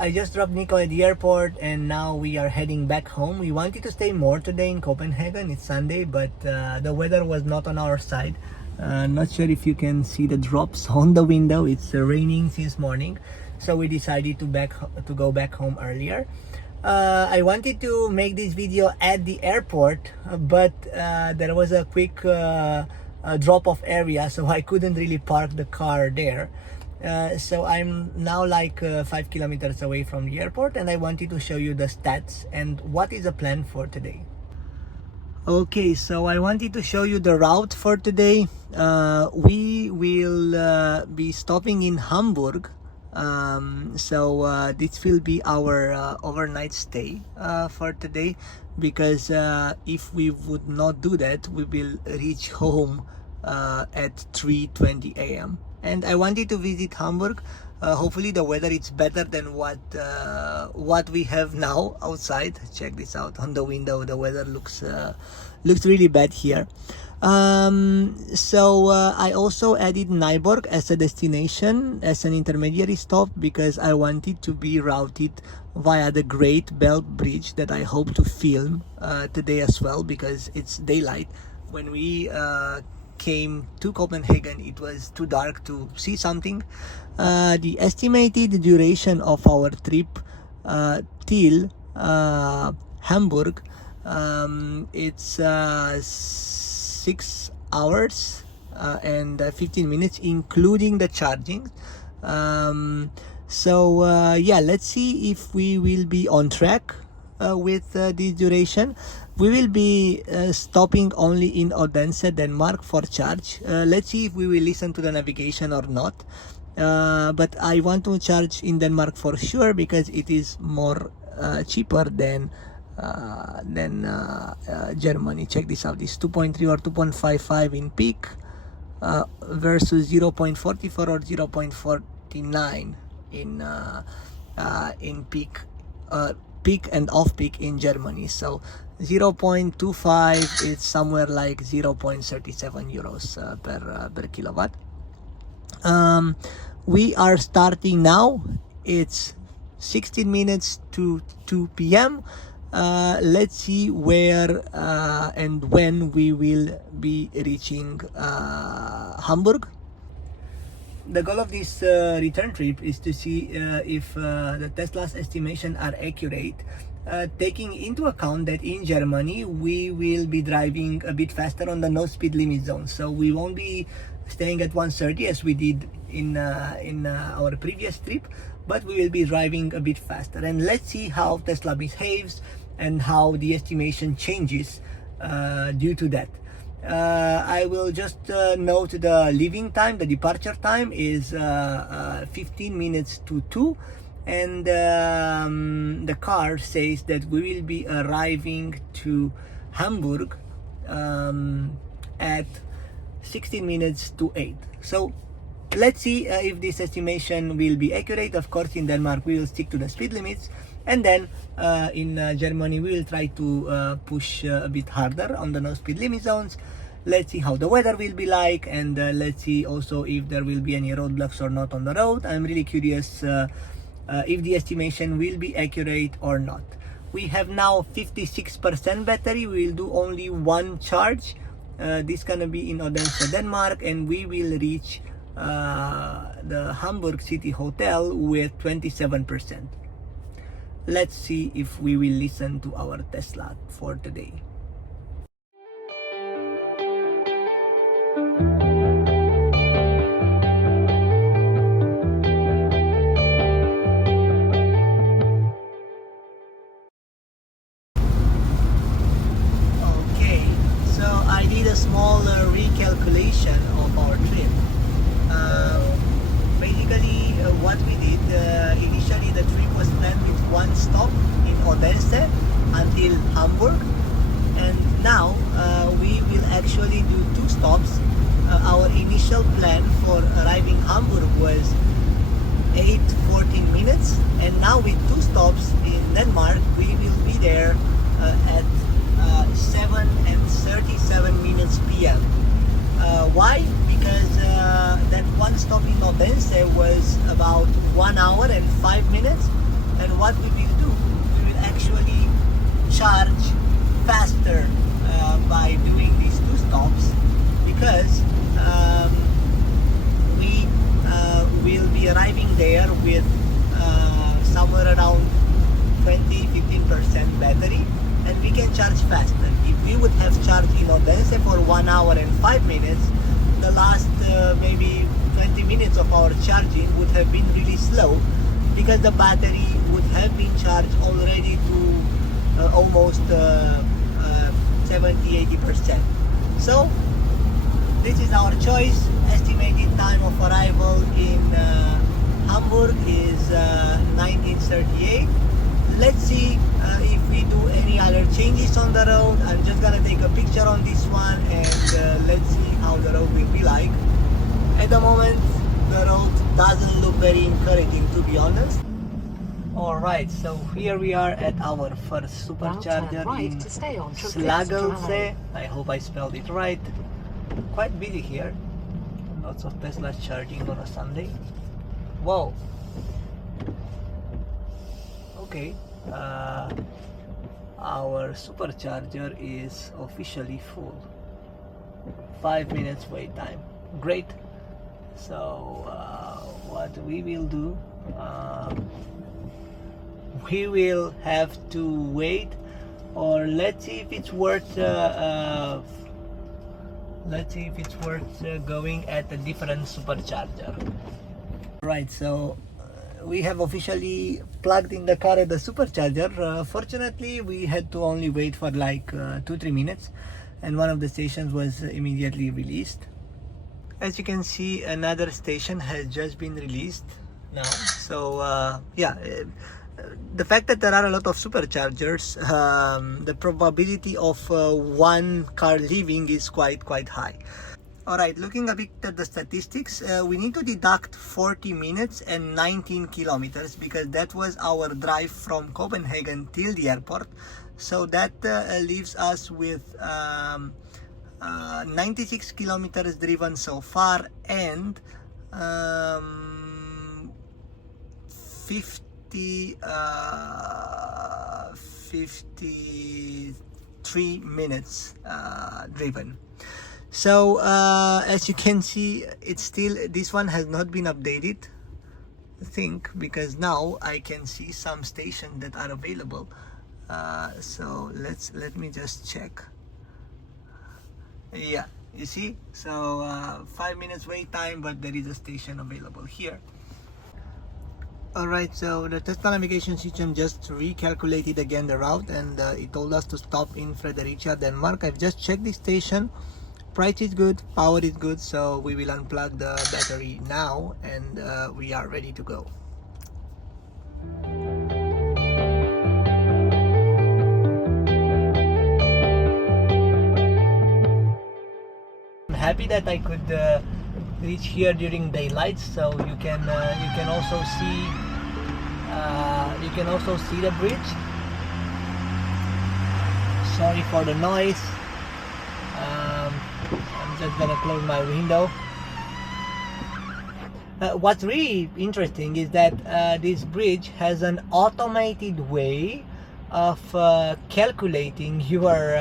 I just dropped Nico at the airport and now we are heading back home. We wanted to stay more today in Copenhagen. It's Sunday, but the weather was not on our side. Not sure if you can see the drops on the window. It's raining since morning, so we decided to go back home earlier. I wanted to make this video at the airport, but there was a quick drop-off area, so I couldn't really park the car there. So I'm now like 5 kilometers away from the airport, and I wanted to show you the stats and what is the plan for today. Okay, so I wanted to show you the route for today. We will be stopping in Hamburg. So this will be our overnight stay for today, because if we would not do that, we will reach home at 3:20 a.m. and I wanted to visit Hamburg. Hopefully the weather is better than what we have now outside. Check this out on the window. The weather looks really bad here. So I also added Nyborg as a destination, as an intermediary stop, because I wanted to be routed via the Great Belt Bridge that I hope to film today as well, because it's daylight. When we came to Copenhagen, it was too dark to see something. The estimated duration of our trip till Hamburg, it's 6 hours and 15 minutes, including the charging. So yeah, let's see if we will be on track with this duration. We will be stopping only in Odense, Denmark for charge. Let's see if we will listen to the navigation or not. But I want to charge in Denmark for sure, because it is more cheaper than Germany. Check this out. It's 2.3 or 2.55 in peak versus 0.44 or 0.49 in peak and off peak in Germany. So 0.25 is somewhere like 0.37 euros per kilowatt. We are starting now. It's 16 minutes to 2 p.m. Let's see where and when we will be reaching Hamburg. The goal of this return trip is to see if the Tesla's estimation are accurate, taking into account that in Germany we will be driving a bit faster on the no speed limit zone. So we won't be staying at 130 as we did in our previous trip, but we will be driving a bit faster. And let's see how Tesla behaves and how the estimation changes due to that. I will just note the leaving time. The departure time is 15 minutes to 2, and the car says that we will be arriving to Hamburg at 16 minutes to 8. So let's see if this estimation will be accurate. Of course, in Denmark we will stick to the speed limits, and then in Germany we will try to push a bit harder on the no speed limit zones. Let's see how the weather will be like, and let's see also if there will be any roadblocks or not on the road. I'm really curious if the estimation will be accurate or not. We have now 56% battery. We will do only one charge. This gonna be in Odense, Denmark, and we will reach the Hamburg City Hotel with 27%. Let's see if we will listen to our Tesla for today. Okay, so I did a small recalculation of our trip. Basically, what we did, initially the trip was planned with one stop in Odense until Hamburg, and now we will actually do 2 stops. Our initial plan for arriving Hamburg was 8-14 minutes, and now with 2 stops in Denmark we will be there at 7:37 p.m. Why? Because that one stop in Odense was about 1 hour and 5 minutes, And what we will do, we will actually charge faster by doing these two stops, because we will be arriving there with somewhere around 20-15% battery, and we can charge faster. If we would have charged in Odense for 1 hour and 5 minutes, the last maybe 20 minutes of our charging would have been really slow, because the battery would have been charged already to almost 70-80%. So this is our choice. Estimated time of arrival in Hamburg is 1938. Let's see if we do any other changes on the road. I'm just gonna take a picture on this one, and let's see how the road will be like. At the moment, the road doesn't look very encouraging, to be honest. Alright, so here we are at our first supercharger in Slagelse. I hope I spelled it right. Quite busy here. Lots of Teslas charging on a Sunday. Whoa. Okay. Our supercharger is officially full. 5 minutes wait time. Great. So what we will do, we will have to wait, or let's see if it's worth going at a different supercharger. Right, so we have officially plugged in the car at the supercharger. Fortunately, we had to only wait for like 2-3 minutes, and one of the stations was immediately released. As you can see, another station has just been released now. So yeah, the fact that there are a lot of superchargers, the probability of one car leaving is quite high. Alright, looking a bit at the statistics, we need to deduct 40 minutes and 19 kilometers, because that was our drive from Copenhagen till the airport. So that leaves us with 96 kilometers driven so far, and 53 minutes driven. So as you can see, it's still, this one has not been updated, I think, because now I can see some stations that are available. So let me just check. Yeah, you see, so 5 minutes wait time, but there is a station available here. Alright, so the Tesla navigation system just recalculated again the route, and it told us to stop in Fredericia, Denmark. I've just checked the station. Price is good, power is good, so we will unplug the battery now, and we are ready to go. I'm happy that I could reach here during daylight, so you can also see the bridge. Sorry for the noise. I'm just gonna close my window. What's really interesting is that this bridge has an automated way of calculating your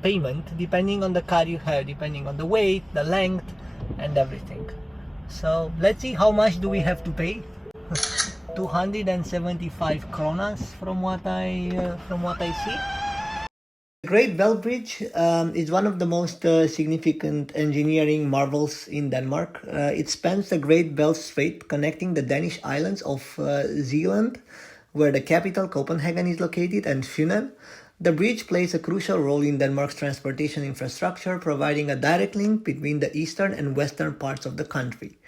payment depending on the car you have, depending on the weight, the length, and everything. So let's see, how much do we have to pay? 275 kronas from what I see. The Great Belt Bridge is one of the most significant engineering marvels in Denmark. It spans the Great Belt Strait, connecting the Danish islands of Zealand, where the capital Copenhagen is located, and Funen. The bridge plays a crucial role in Denmark's transportation infrastructure, providing a direct link between the eastern and western parts of the country.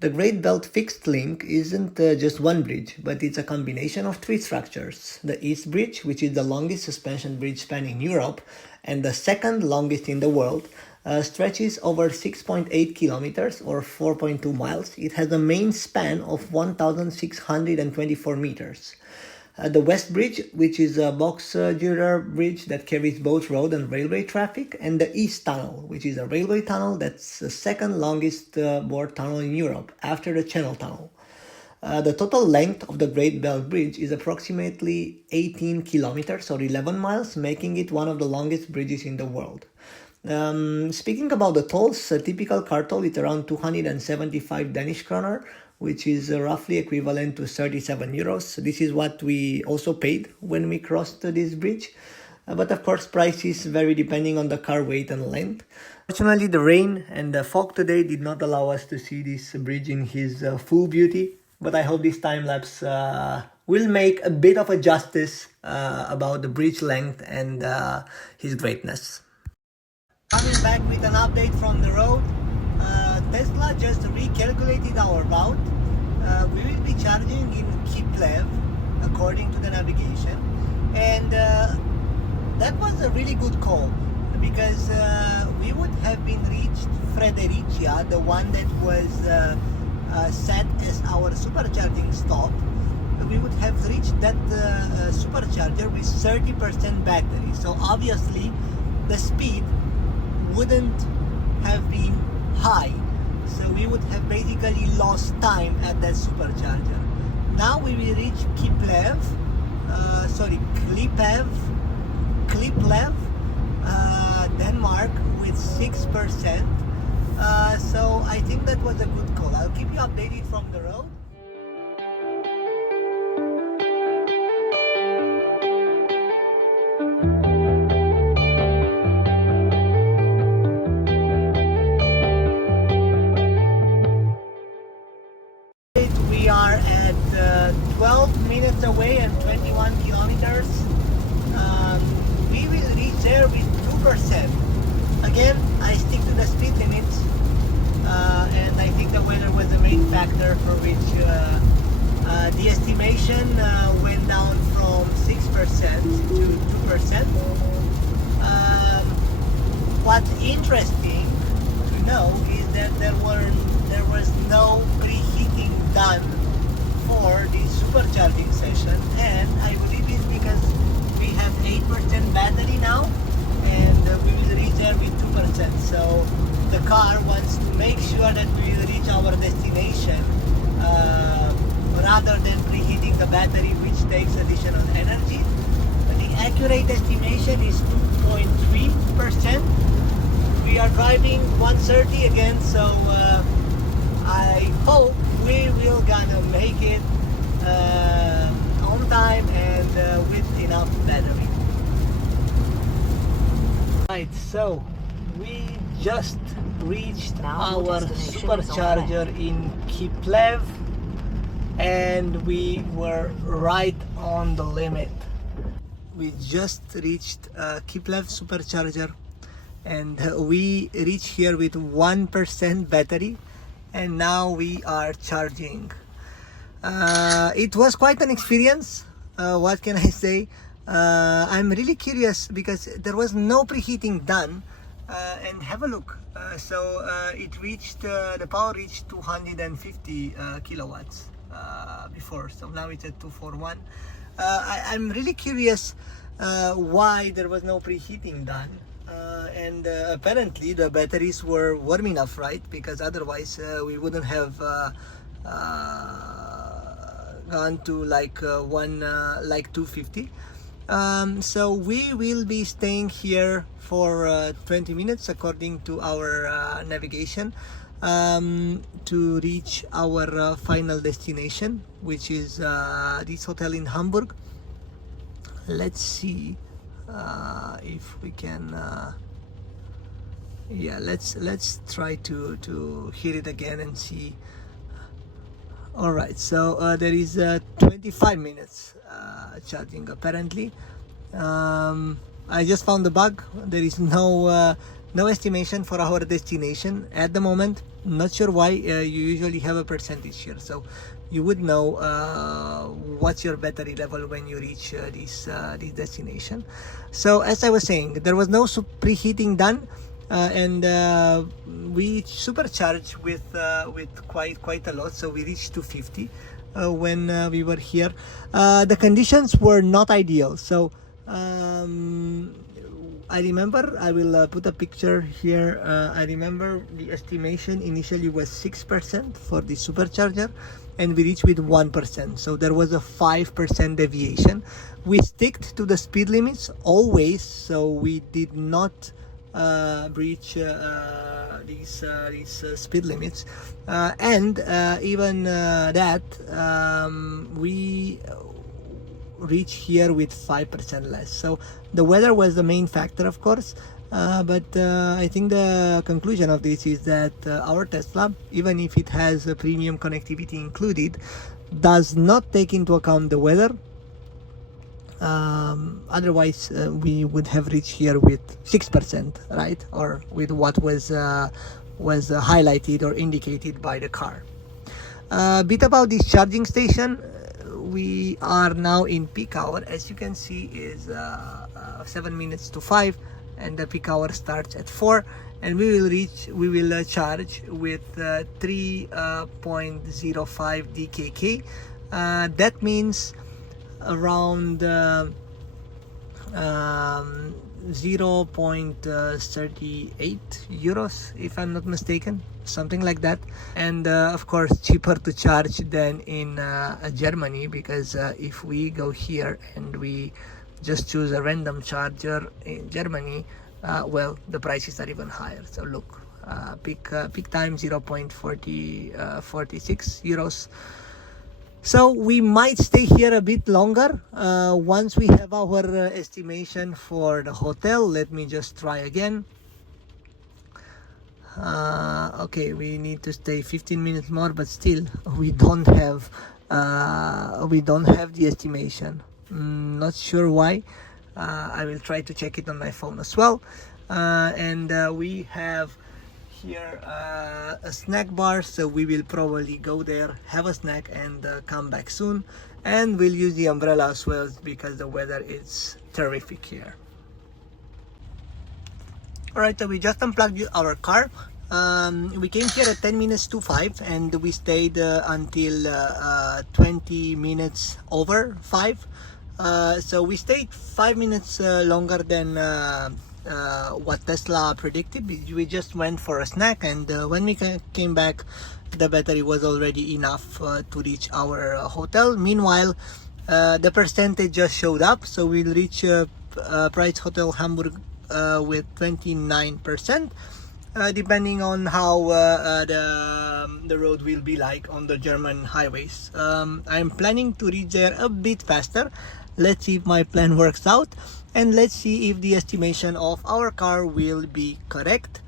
The Great Belt Fixed Link isn't just one bridge, but it's a combination of three structures. The East Bridge, which is the longest suspension bridge spanning Europe, and the second longest in the world, stretches over 6.8 kilometers or 4.2 miles. It has a main span of 1,624 meters. The West Bridge, which is a box girder bridge that carries both road and railway traffic, and the East Tunnel, which is a railway tunnel that's the second longest bored tunnel in Europe, after the Channel Tunnel. The total length of the Great Bell Bridge is approximately 18 kilometers or 11 miles, making it one of the longest bridges in the world. Speaking about the tolls, a typical car toll is around 275 Danish kroner, which is roughly equivalent to 37 euros. This is what we also paid when we crossed this bridge. But of course, prices vary depending on the car weight and length. Fortunately, the rain and the fog today did not allow us to see this bridge in his full beauty. But I hope this time lapse will make a bit of a justice about the bridge length and his greatness. Coming back with an update from the road. Tesla just recalculated our route. We will be charging in Kiplev according to the navigation, and that was a really good call because we would have been reached Fredericia, the one that was set as our supercharging stop. We would have reached that supercharger with 30% battery. So obviously the speed wouldn't have been high. So we would have basically lost time at that supercharger. Now we will reach Kiplev, Denmark with 6%. So I think that was a good call. I'll keep you updated from the road. We are at 12 minutes away and 21 kilometers. We will reach there with 2%. Again, I stick to the speed limits, and I think the weather was the main factor for which the estimation went down from 6% to 2%. What's interesting to know is that there was no preheating done for the supercharging session, and I believe it's because we have 8% battery now, and we will reach there with 2%. So the car wants to make sure that we will reach our destination rather than preheating the battery, which takes additional energy. The accurate estimation is 2.3%. We are driving 130 again, so I hope we will gonna make it on time and with enough battery. Right, so we just reached our supercharger in Kiplev, and we were right on the limit. We just reached Kiplev supercharger, and we reached here with 1% battery, and now we are charging. It was quite an experience. What can I say? I'm really curious because there was no preheating done, and have a look. It reached the power reached 250 kilowatts before, so now it's at 241. I'm really curious why there was no preheating done. And apparently the batteries were warm enough, right? Because otherwise we wouldn't have gone to like 250. So we will be staying here for 20 minutes according to our navigation, to reach our final destination, which is this hotel in Hamburg. Let's see if we can let's try to hit it again and see. All right, so there is 25 minutes charging apparently. I just found the bug. There is no estimation for our destination at the moment. Not sure why. You usually have a percentage here, so you would know what's your battery level when you reach this destination. So as I was saying, there was no preheating done, and we supercharged with quite a lot. So we reached 250 when we were here. The conditions were not ideal, so I remember, I will put a picture here. I remember the estimation initially was 6% for the supercharger, and we reached with 1%. So there was a 5% deviation. We sticked to the speed limits always, so we did not breach these speed limits, and even that we reach here with 5% less. So the weather was the main factor, of course, but I think the conclusion of this is that our Tesla, even if it has a premium connectivity included, does not take into account the weather. Otherwise we would have reached here with 6%, right, or with what was highlighted or indicated by the car. A bit about this charging station. We are now in peak hour. As you can see, is 7 minutes to 5, and the peak hour starts at 4, and we will charge with 3.05 DKK. That means around 0.38 euros, if I'm not mistaken, something like that. And of course cheaper to charge than in Germany, because if we go here and we just choose a random charger in Germany, well, the prices are even higher. So look, peak time 0.46 euros. So we might stay here a bit longer once we have our estimation for the hotel. Let me just try again. Okay, we need to stay 15 minutes more, but still we don't have the estimation. Not sure why. I will try to check it on my phone as well. And we have here a snack bar, so we will probably go there, have a snack, and come back soon. And we'll use the umbrella as well, because the weather is terrific here. Alright, so we just unplugged our car. We came here at 10 minutes to 5, and we stayed until 20 minutes over 5. So we stayed 5 minutes longer than what Tesla predicted. We just went for a snack, and when we came back, the battery was already enough to reach our hotel. Meanwhile, the percentage just showed up, so we'll reach Price Hotel Hamburg with 29%, depending on how the road will be like on the German highways. I'm planning to reach there a bit faster. Let's see if my plan works out, and let's see if the estimation of our car will be correct.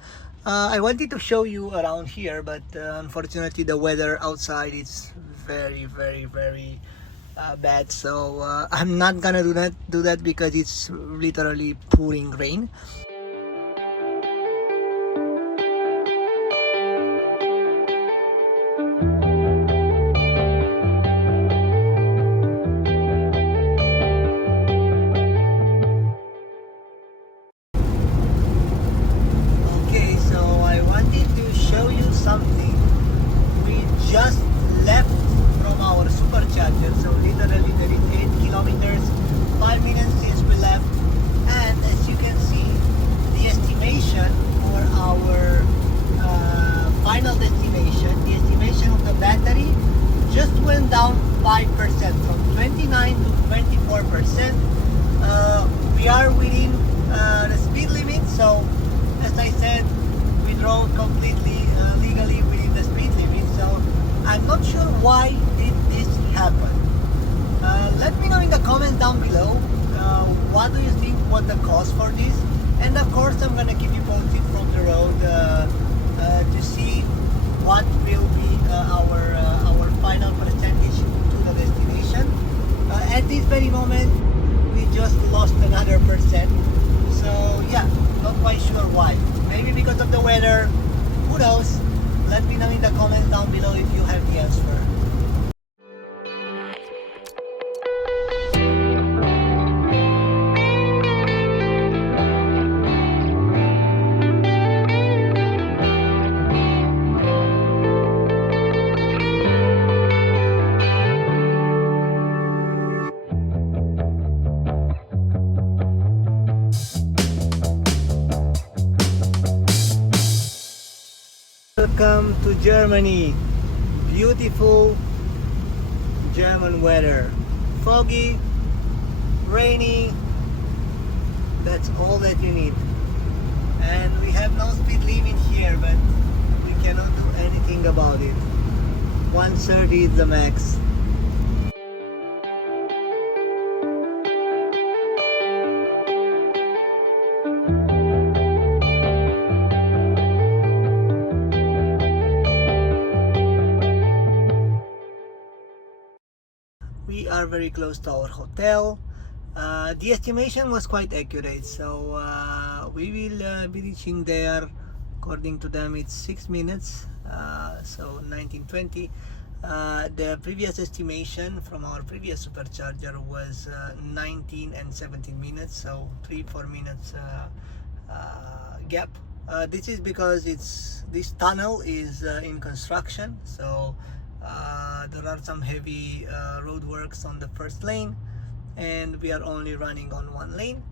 I wanted to show you around here, but unfortunately the weather outside is very bad, so I'm not gonna do that because it's literally pouring rain. Something. We just left from our Supercharger, so literally there is 8 kilometers, 5 minutes since we left, and as you can see, the estimation for our final destination, the estimation of the battery just went down 5%, from 29 to 24%. We are within the speed limit, so as I said, we drove completely legally within the speed limit. So I'm not sure why did this happen. Let me know in the comments down below, what do you think was the cause for this, and of course I'm gonna keep you posted from the road to see what will be our final percentage to the destination. At this very moment we just lost another percent, so yeah, not quite sure why. Maybe because of the weather, who knows? Let me know in the comments down below if you have the answer. Welcome to Germany. Beautiful German weather. Foggy, rainy, that's all that you need. And we have no speed limit here, but we cannot do anything about it. 130 is the max. We are very close to our hotel. The estimation was quite accurate, so we will be reaching there. According to them, it's 6 minutes, so 1920. The previous estimation from our previous supercharger was 19 and 17 minutes, so 3-4 minutes gap. This is because this tunnel is in construction, so there are some heavy road works on the first lane, and we are only running on one lane.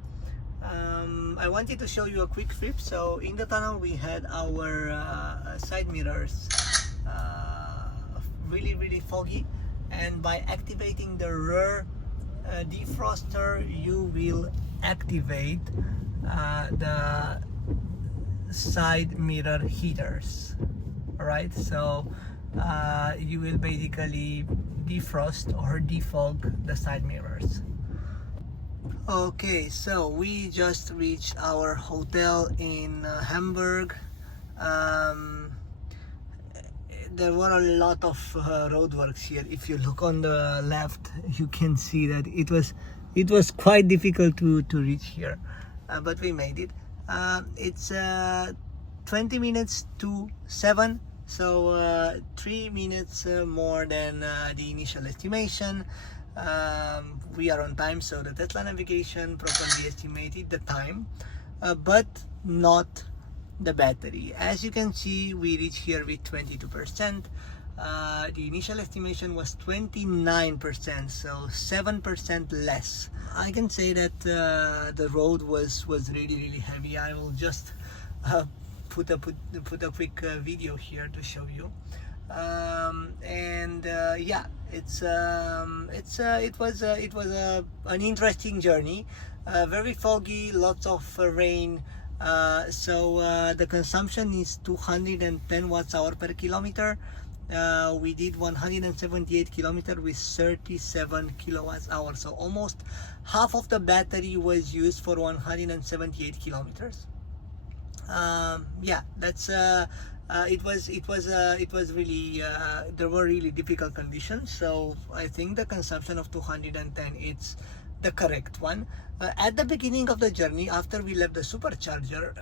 I wanted to show you a quick flip. So in the tunnel we had our side mirrors really foggy, and by activating the rear defroster you will activate the side mirror heaters. Alright, so you will basically defrost or defog the side mirrors. Okay, so we just reached our hotel in Hamburg. There were a lot of roadworks here. If you look on the left, you can see that it was quite difficult to reach here, but we made it. It's 20 minutes to 7. So 3 minutes more than the initial estimation. We are on time, so the Tesla navigation properly estimated the time, but not the battery. As you can see, we reach here with 22%. The initial estimation was 29%, so 7% less. I can say that the road was really heavy. I will just put a quick video here to show you. Yeah, it was an interesting journey. Very foggy, lots of rain. So the consumption is 210 watts-hour per kilometer. We did 178 kilometers with 37 kilowatts-hour. So almost half of the battery was used for 178 kilometers. Yeah, that's it was really there were really difficult conditions, so I think the consumption of 210 is the correct one. At the beginning of the journey, after we left the supercharger,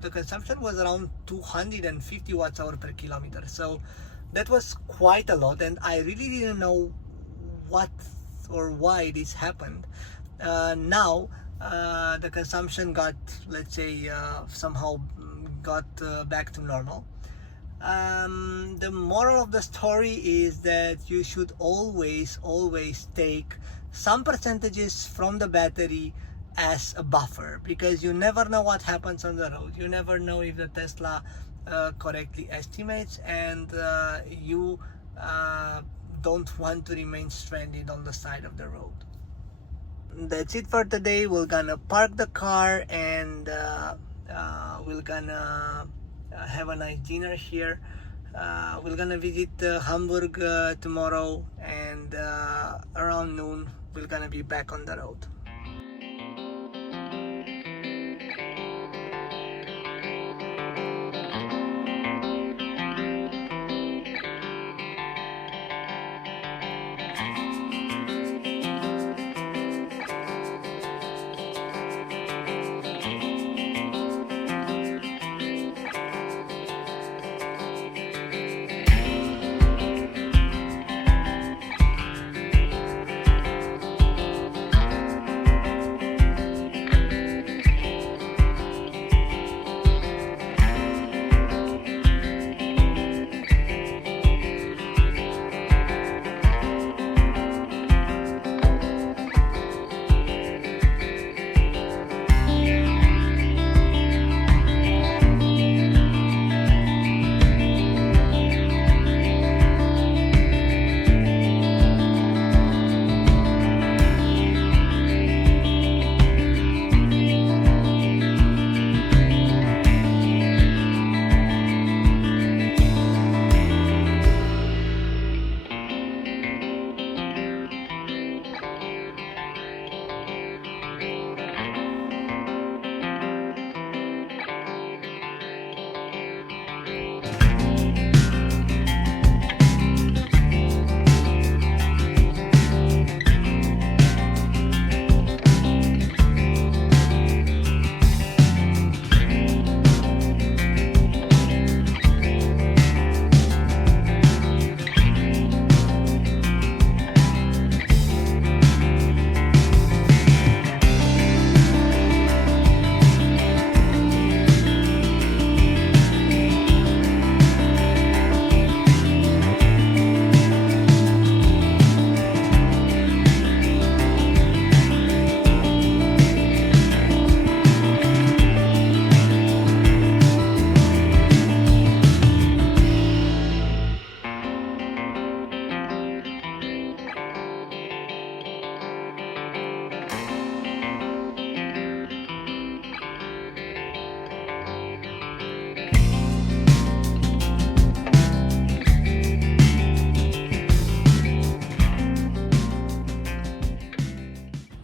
the consumption was around 250 watts-hour per kilometer, so that was quite a lot, and I really didn't know what or why this happened. Now the consumption got, let's say, somehow got back to normal. The moral of the story is that you should always take some percentages from the battery as a buffer, because you never know what happens on the road. You never know if the Tesla correctly estimates, and you don't want to remain stranded on the side of the road. That's it for today. We're gonna park the car, and we're gonna have a nice dinner here. We're gonna visit Hamburg tomorrow, and around noon we're gonna be back on the road.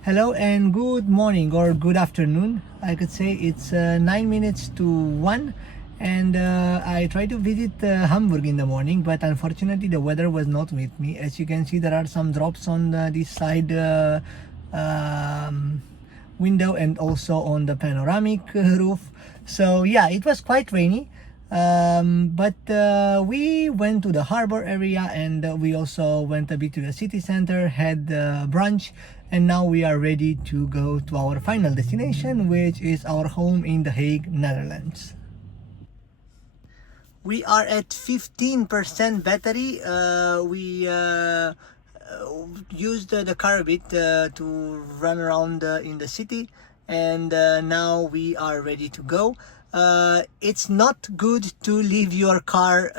Hello and good morning or good afternoon. I could say it's 9 minutes to 1, and I tried to visit Hamburg in the morning, but unfortunately the weather was not with me. As you can see, there are some drops on this side window and also on the panoramic roof. So yeah, it was quite rainy. But we went to the harbor area, and we also went a bit to the city center, had brunch, and now we are ready to go to our final destination, which is our home in The Hague, Netherlands. We are at 15% battery. We used the car a bit to run around in the city, and now we are ready to go. It's not good to leave your car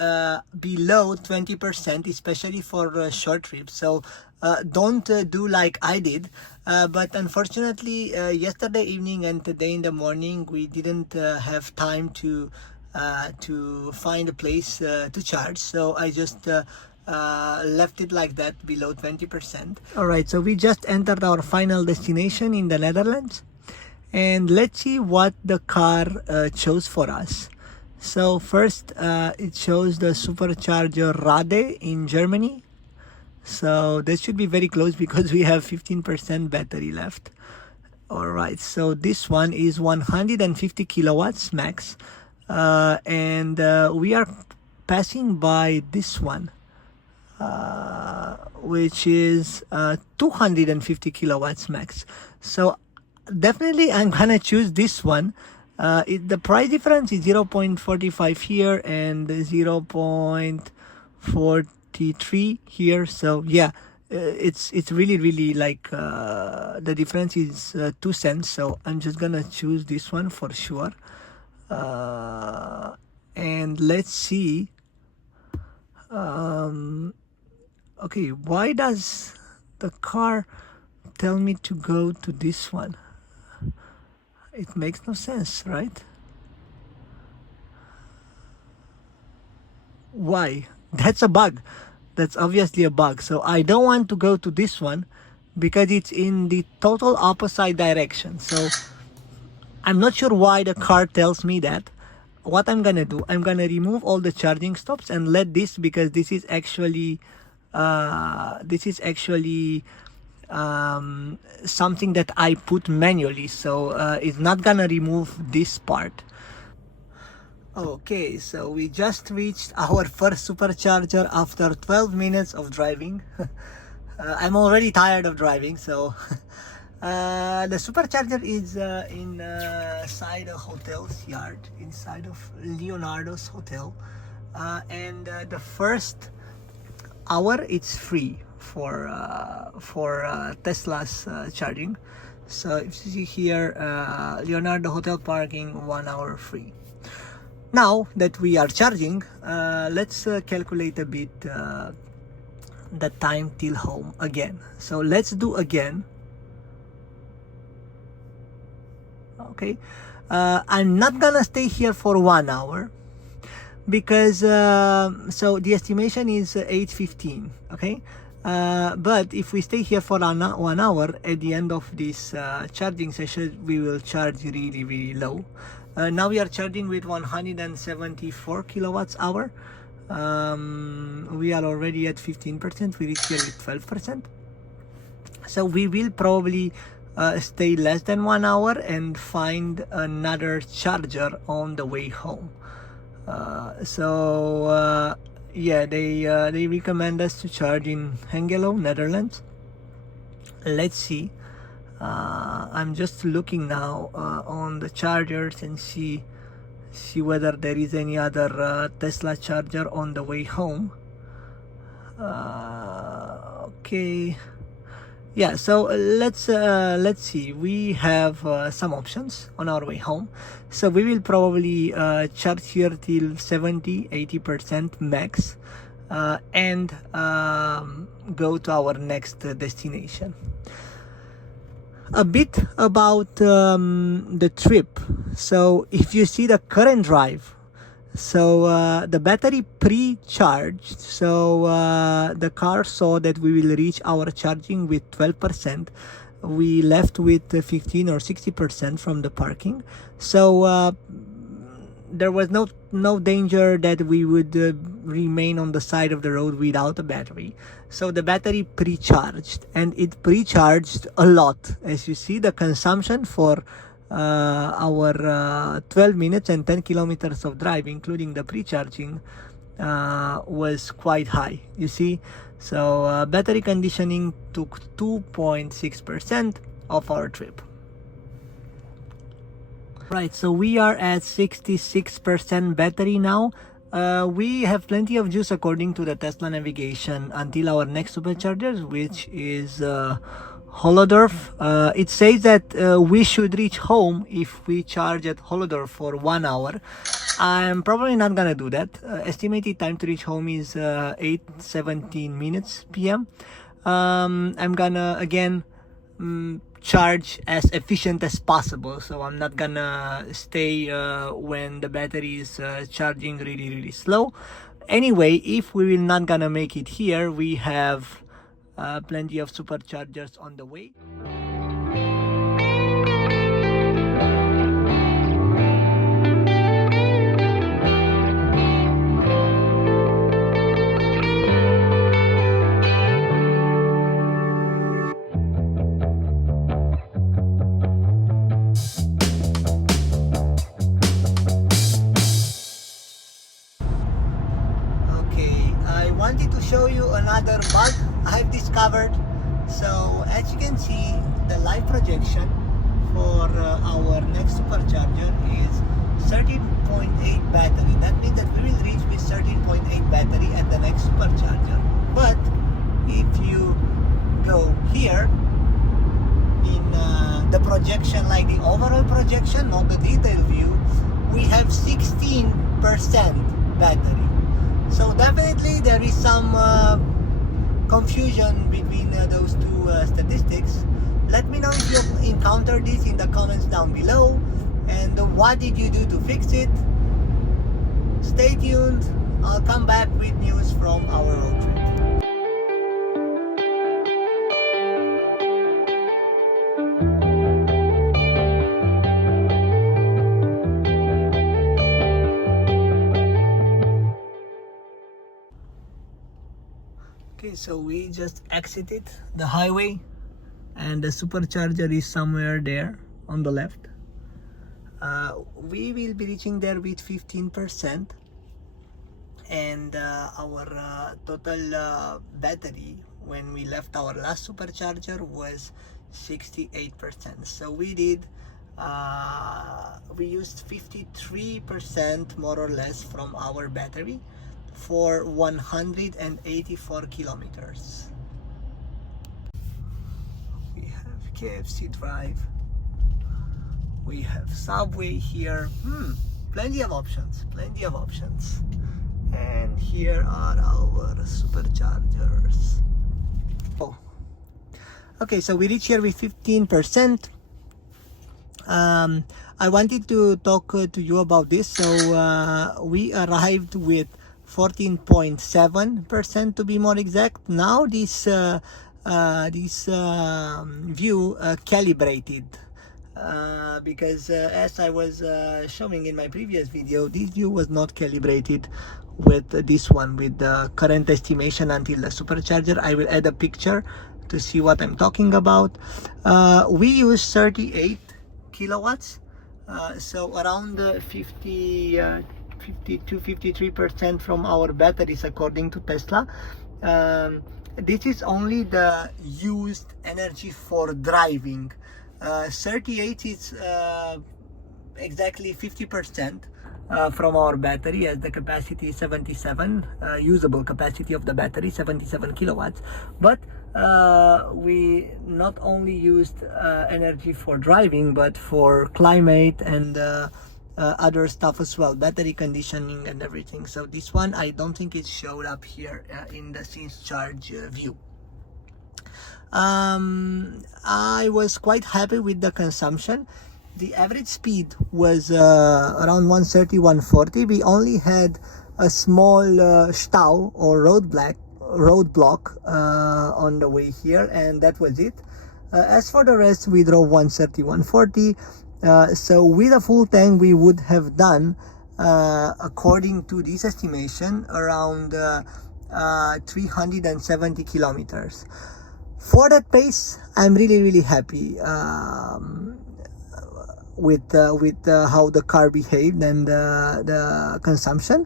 below 20%, especially for short trips. So don't do like I did. But unfortunately, yesterday evening and today in the morning, we didn't have time to find a place to charge. So I just left it like that, below 20%. All right, so we just entered our final destination in the Netherlands. And let's see what the car chose for us. So first, it chose the Supercharger Rade in Germany. So this should be very close because we have 15% battery left. All right, so this one is 150 kilowatts max. And we are passing by this one, which is 250 kilowatts max. So definitely I'm gonna choose this one. The price difference is 0.45 here and 0.43 here. So yeah, it's really like the difference is 2 cents. So I'm just gonna choose this one for sure. And let's see. Okay, why does the car tell me to go to this one? It makes no sense, right? Why? That's a bug. That's obviously a bug. So I don't want to go to this one because it's in the total opposite direction. So I'm not sure why the car tells me that. What I'm gonna do, I'm gonna remove all the charging stops and let this, because this is actually something that I put manually, so it's not gonna remove this part. Okay, so we just reached our first supercharger after 12 minutes of driving. I'm already tired of driving, so the supercharger is inside a hotel's yard, inside of Leonardo's hotel, and the first hour it's free for Tesla's charging. So if you see here, Leonardo hotel parking 1 hour free. Now that we are charging, let's calculate a bit the time till home again. So let's do again. Okay, I'm not gonna stay here for 1 hour because so the estimation is 8:15. Okay, but if we stay here for 1 hour, at the end of this charging session we will charge really low. Now we are charging with 174 kilowatts hour. We are already at 15%. We reach here with 12%. So we will probably stay less than 1 hour and find another charger on the way home. Yeah, they recommend us to charge in Hengelo, Netherlands. Let's see. I'm just looking now on the chargers and see whether there is any other Tesla charger on the way home. Okay. Yeah, so let's see. We have some options on our way home. So we will probably charge here till 70-80% max, and go to our next destination. A bit about the trip. So if you see the current drive, so the battery pre-charged, so the car saw that we will reach our charging with 12%. we left with 15 or 60% from the parking. So there was no danger that we would remain on the side of the road without a battery. So the battery pre-charged, and it pre-charged a lot. As you see, the consumption for our 12 minutes and 10 kilometers of drive, including the pre-charging, was quite high, you see. So battery conditioning took 2.6% of our trip. Right, so we are at 66% battery now. We have plenty of juice according to the Tesla navigation until our next supercharger, which is Holodorf. It says that we should reach home if we charge at Holodorf for 1 hour. I'm probably not gonna do that. Estimated time to reach home is 8:17 minutes p.m. I'm gonna again charge as efficient as possible, so I'm not gonna stay when the battery is charging really slow. Anyway, if we will not gonna make it here, we have plenty of superchargers on the way. I wanted to show you another bug I've discovered. So as you can see, the live projection for our next supercharger is 13.8 battery. That means that we will reach with 13.8 battery at the next supercharger. But if you go here in the projection, like the overall projection, not the detail view, we have 16% battery. So definitely there is some confusion between those two statistics. Let me know if you encountered this in the comments down below, and what did you do to fix it. Stay tuned, I'll come back with news from our road trip. Okay, so we just exited the highway and the supercharger is somewhere there on the left. We will be reaching there with 15%, and our total battery when we left our last supercharger was 68%. So we used 53% more or less from our battery for 184 kilometers. We have KFC Drive, we have Subway here, plenty of options, and here are our superchargers. Okay, so we reach here with 15%. I wanted to talk to you about this. So we arrived with 14.7% to be more exact. Now this view calibrated because as I was showing in my previous video, this view was not calibrated with this one, with the current estimation until the supercharger. I will add a picture to see what I'm talking about. We use 38 kilowatts, so around 52-53% from our batteries according to Tesla. This is only the used energy for driving. 38 is exactly 50% from our battery, as the capacity is 77, usable capacity of the battery 77 kilowatts. But we not only used energy for driving, but for climate and other stuff as well, battery conditioning and everything. So this one, I don't think it showed up here in the since charge view. I was quite happy with the consumption. The average speed was around 130-140. We only had a small stau or roadblock on the way here, and that was it. As for the rest, we drove 130, 140. So with a full tank, we would have done, according to this estimation, around 370 kilometers. For that pace, I'm really happy with how the car behaved and the consumption.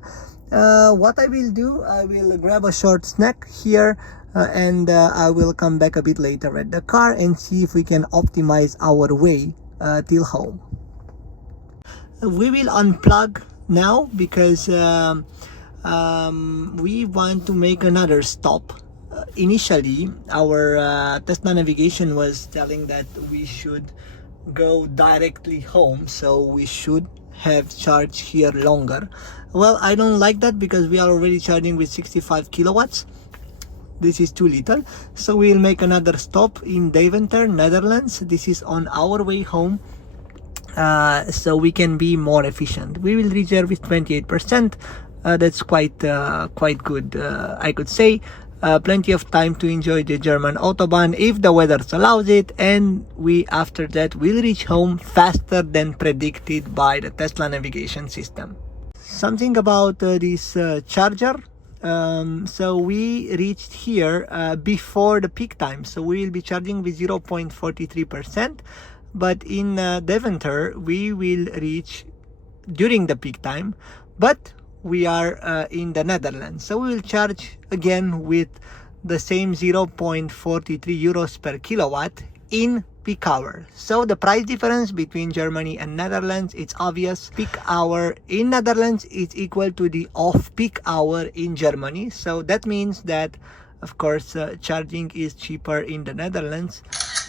What I will do, I will grab a short snack here, and I will come back a bit later at the car and see if we can optimize our way till home. We will unplug now because we want to make another stop. Initially, our Tesla navigation was telling that we should go directly home, so we should have charged here longer. Well, I don't like that because we are already charging with 65 kilowatts. This is too little, so we'll make another stop in Deventer, Netherlands. This is on our way home, so we can be more efficient. We will reach there with 28%. That's quite good, I could say. Plenty of time to enjoy the German Autobahn if the weather allows it, and we after that will reach home faster than predicted by the Tesla navigation system. Something about this charger. So we reached here before the peak time, so we will be charging with 0.43%, but in Deventer we will reach during the peak time, but we are in the Netherlands, so we will charge again with the same 0.43 euros per kilowatt in peak hour. So the price difference between Germany and Netherlands, it's obvious. Peak hour in Netherlands is equal to the off-peak hour in Germany, so that means that of course charging is cheaper in the Netherlands.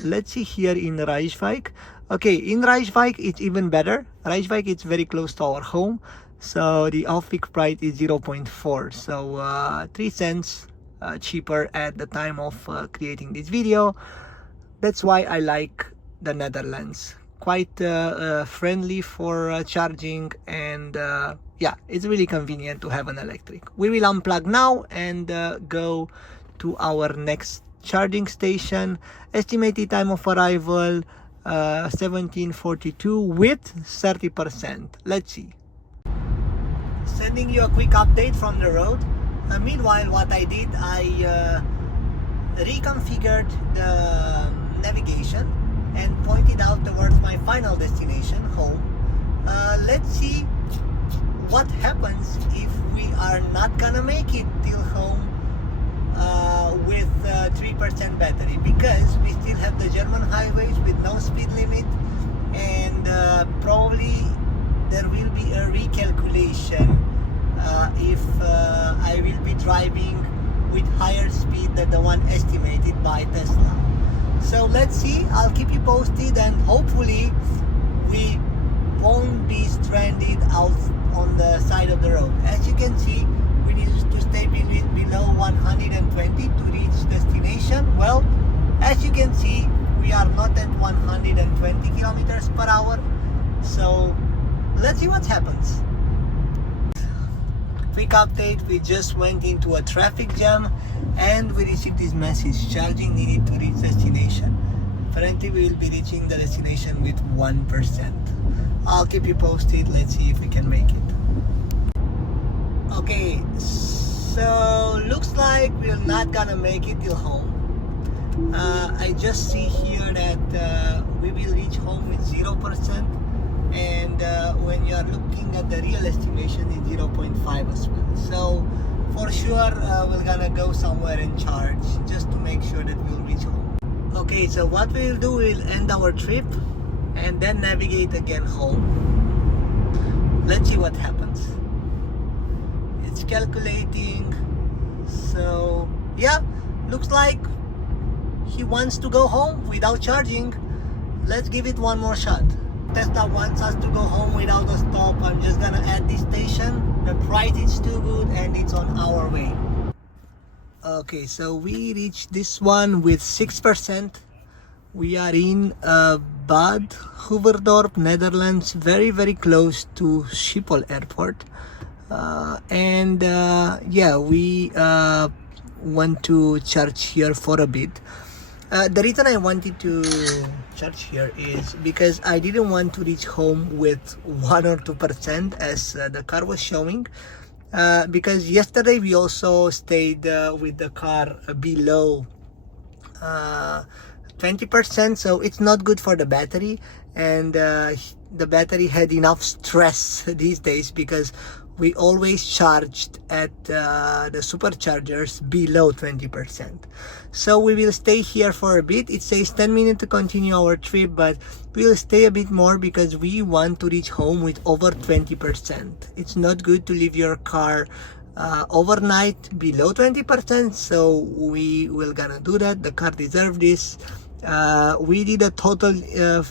Let's see here in Rijswijk. Okay, in Rijswijk it's even better. Rijswijk is very close to our home, so the off-peak price is 0.4, so 3 cents cheaper at the time of creating this video. That's why I like the Netherlands. Quite friendly for charging, and yeah, it's really convenient to have an electric. We will unplug now and go to our next charging station. Estimated time of arrival 17:42 with 30%. Let's see. Sending you a quick update from the road. Meanwhile, what I did, I reconfigured the navigation and pointed out towards my final destination, home. Let's see what happens if we are not gonna make it till home with 3% battery, because we still have the German highways with no speed limit, and probably there will be a recalculation if I will be driving with higher speed than the one estimated by Tesla. So let's see, I'll keep you posted, and hopefully we won't be stranded out on the side of the road. As you can see, we need to stay below 120 to reach destination. Well, as you can see, we are not at 120 kilometers per hour, so let's see what happens. Quick update, we just went into a traffic jam and we received this message: charging needed to reach destination. Apparently we will be reaching the destination with 1%. I'll keep you posted. Let's see if we can make it. Okay, so looks like we're not gonna make it till home. I just see here that we will reach home with 0%, and when you are looking at the real estimation, it's 0.5 as well. So for sure we're gonna go somewhere and charge just to make sure that we'll reach home. Okay, so what we'll do, we'll end our trip and then navigate again home. Let's see what happens. It's calculating, so yeah, looks like he wants to go home without charging. Let's give it one more shot. Tesla wants us to go home without a stop. I'm just gonna add this station. The price is too good and it's on our way. Okay, so we reached this one with 6%. We are in Bad Hoeverdorp, Netherlands, very close to Schiphol Airport. Yeah, we want to charge here for a bit. The reason I wanted to charge here is because I didn't want to reach home with 1 or 2% as the car was showing. Because yesterday we also stayed with the car below 20%, so it's not good for the battery, and the battery had enough stress these days because we always charged at the superchargers below 20%. So we will stay here for a bit. It says 10 minutes to continue our trip, but we'll stay a bit more because we want to reach home with over 20%. It's not good to leave your car overnight below 20%, so we will gonna do that. The car deserves this. We did a total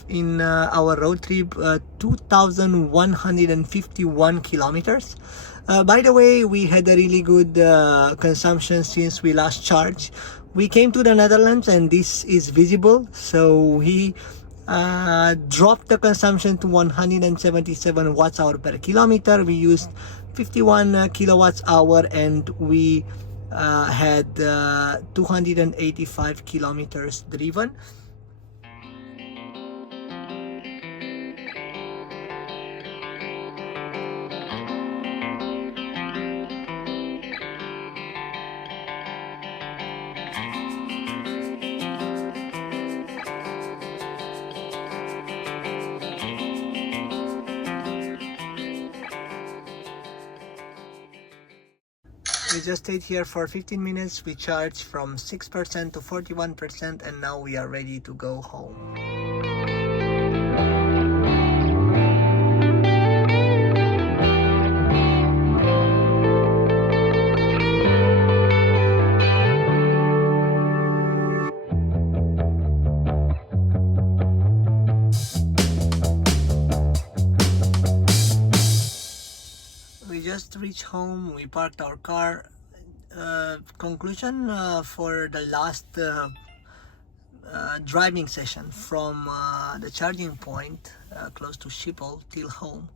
in our road trip 2,151 kilometers. By the way, we had a really good consumption since we last charged. We came to the Netherlands and this is visible, so we dropped the consumption to 177 watts hour per kilometer. We used 51 kilowatts hour, and we had 285 kilometers driven. We just stayed here for 15 minutes. We charged from 6% to 41%, and now we are ready to go home. We just reached home. We parked our car. Conclusion for the last driving session from the charging point close to Schiphol till home.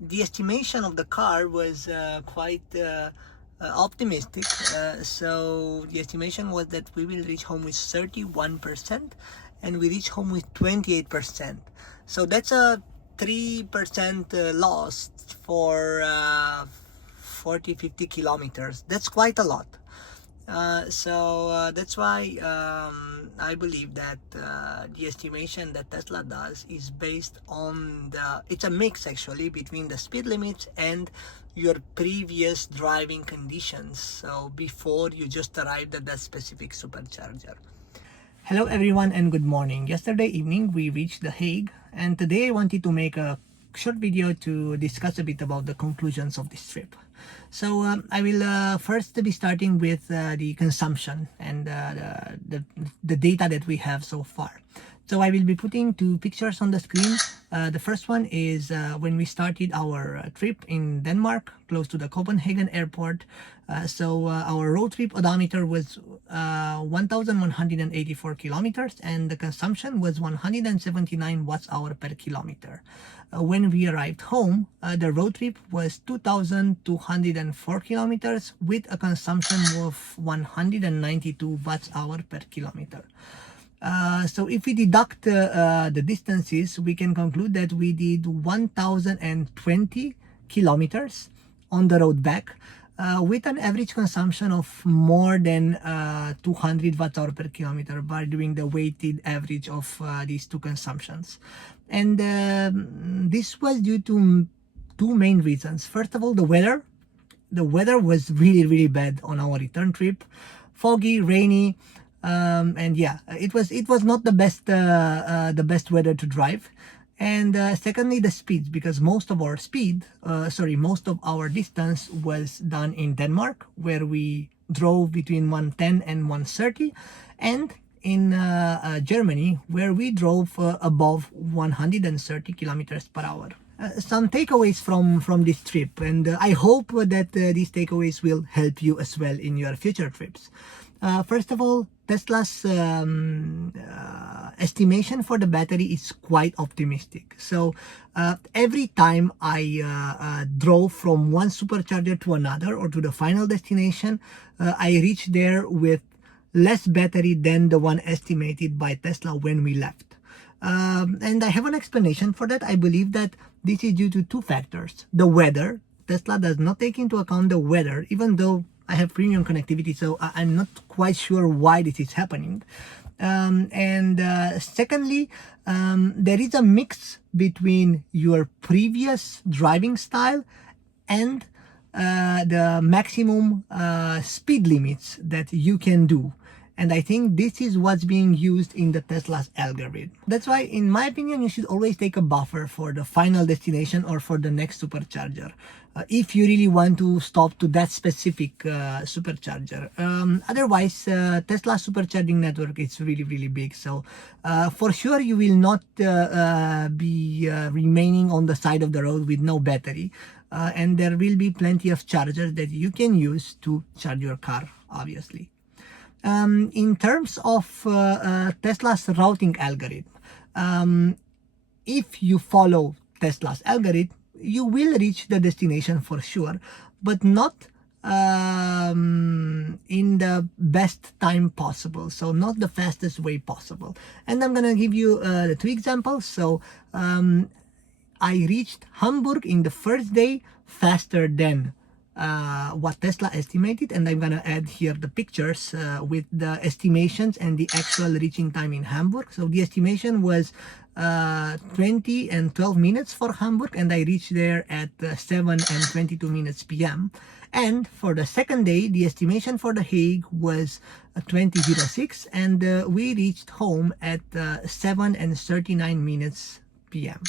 The estimation of the car was quite optimistic. So the estimation was that we will reach home with 31%, and we reach home with 28%. So that's a 3% loss for 40-50 kilometers. That's quite a lot. So that's why I believe that the estimation that Tesla does is based on it's a mix actually between the speed limits and your previous driving conditions, so before you just arrived at that specific supercharger. Hello everyone and good morning. Yesterday evening we reached The Hague, and today I wanted to make a short video to discuss a bit about the conclusions of this trip. So I will first be starting with the consumption and the data that we have so far. So I will be putting two pictures on the screen. The first one is when we started our trip in Denmark, close to the Copenhagen airport. So our road trip odometer was 1,184 kilometers, and the consumption was 179 watts hour per kilometer. When we arrived home, the road trip was 2,204 kilometers with a consumption of 192 watts hour per kilometer. So if we deduct the distances, we can conclude that we did 1,020 kilometers on the road back, with an average consumption of more than 200 watts hour per kilometer by doing the weighted average of these two consumptions. And this was due to two main reasons. First of all, the weather. The weather was really bad on our return trip. Foggy, rainy, and yeah, it was not the best weather to drive. And secondly, the speeds, because most of our distance was done in Denmark, where we drove between 110 and 130, and in Germany, where we drove above 130 kilometers per hour. Some takeaways from this trip, and I hope that these takeaways will help you as well in your future trips. First of all, Tesla's estimation for the battery is quite optimistic. So every time I drove from one supercharger to another or to the final destination, I reached there with less battery than the one estimated by Tesla when we left. And I have an explanation for that. I believe that this is due to two factors. The weather. Tesla does not take into account the weather, even though I have premium connectivity, so I'm not quite sure why this is happening. Secondly, there is a mix between your previous driving style and the maximum speed limits that you can do. And I think this is what's being used in the Tesla's algorithm. That's why, in my opinion, you should always take a buffer for the final destination or for the next supercharger. If you really want to stop to that specific supercharger. Otherwise, Tesla's supercharging network is really, really big. So for sure, you will not be remaining on the side of the road with no battery. And there will be plenty of chargers that you can use to charge your car, obviously. In terms of Tesla's routing algorithm, if you follow Tesla's algorithm, you will reach the destination for sure, but not in the best time possible, so not the fastest way possible. And I'm gonna give you the two examples. So I reached Hamburg in the first day faster than what Tesla estimated, and I'm gonna add here the pictures with the estimations and the actual reaching time in Hamburg. So the estimation was 20 and 12 minutes for Hamburg, and I reached there at 7 and 22 minutes p.m. And for the second day, the estimation for the Hague was 20:06, and we reached home at 7 and 39 minutes p.m.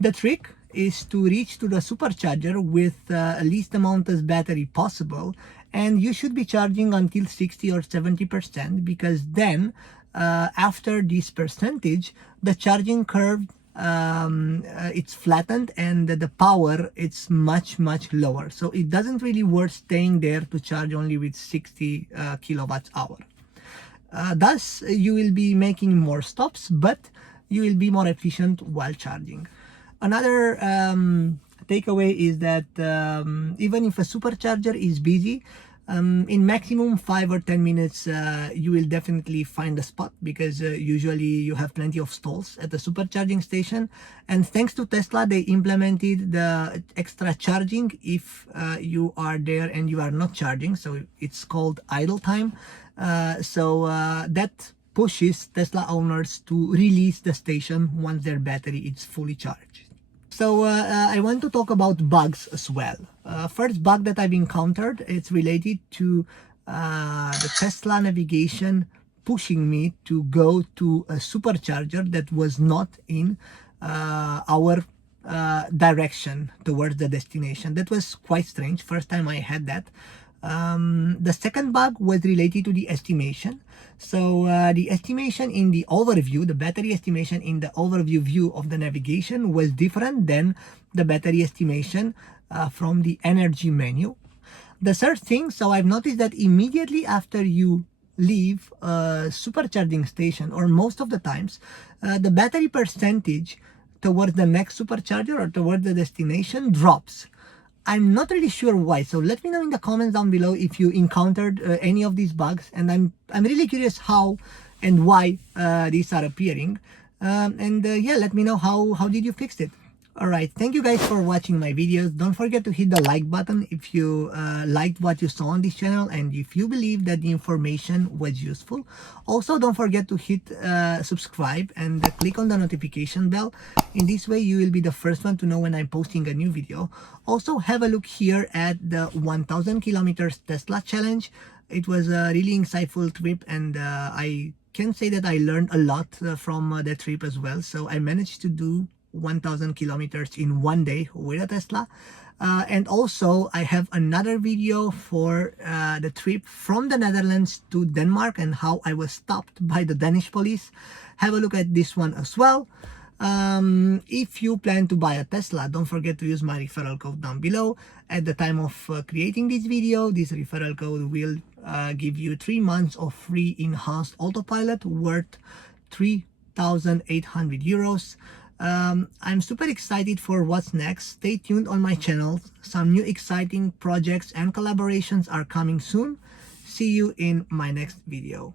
The trick is to reach to the supercharger with least amount of battery possible, and you should be charging until 60 or 70%, because then after this percentage, the charging curve it's flattened and the power it's much lower, so it doesn't really worth staying there to charge only with 60 kilowatts hour. Thus you will be making more stops, but you will be more efficient while charging. Another takeaway is that even if a supercharger is busy, in maximum 5 or 10 minutes you will definitely find a spot, because usually you have plenty of stalls at the supercharging station. And thanks to Tesla, they implemented the extra charging if you are there and you are not charging, so it's called idle time. That pushes Tesla owners to release the station once their battery is fully charged. So I want to talk about bugs as well. First bug that I've encountered, it's related to the Tesla navigation pushing me to go to a supercharger that was not in our direction towards the destination. That was quite strange. First time I had that. The second bug was related to the estimation. So the estimation in the overview, the battery estimation in the overview view of the navigation was different than the battery estimation from the energy menu. The third thing, so I've noticed that immediately after you leave a supercharging station, or most of the times, the battery percentage towards the next supercharger or towards the destination drops. I'm not really sure why, so let me know in the comments down below if you encountered any of these bugs, and I'm really curious how and why these are appearing. Yeah, let me know how did you fix it. Alright, thank you guys for watching my videos. Don't forget to hit the like button if you liked what you saw on this channel and if you believe that the information was useful. Also, don't forget to hit subscribe and click on the notification bell. In this way, you will be the first one to know when I'm posting a new video. Also, have a look here at the 1000 kilometers Tesla challenge. It was a really insightful trip, and I can say that I learned a lot from that trip as well. So I managed to do 1000 kilometers in one day with a Tesla. And also I have another video for the trip from the Netherlands to Denmark and how I was stopped by the Danish police. Have a look at this one as well. If you plan to buy a Tesla, don't forget to use my referral code down below. At the time of creating this video, this referral code will give you 3 months of free enhanced autopilot worth 3,800 euros. I'm super excited for what's next. Stay tuned on my channel. Some new exciting projects and collaborations are coming soon. See you in my next video.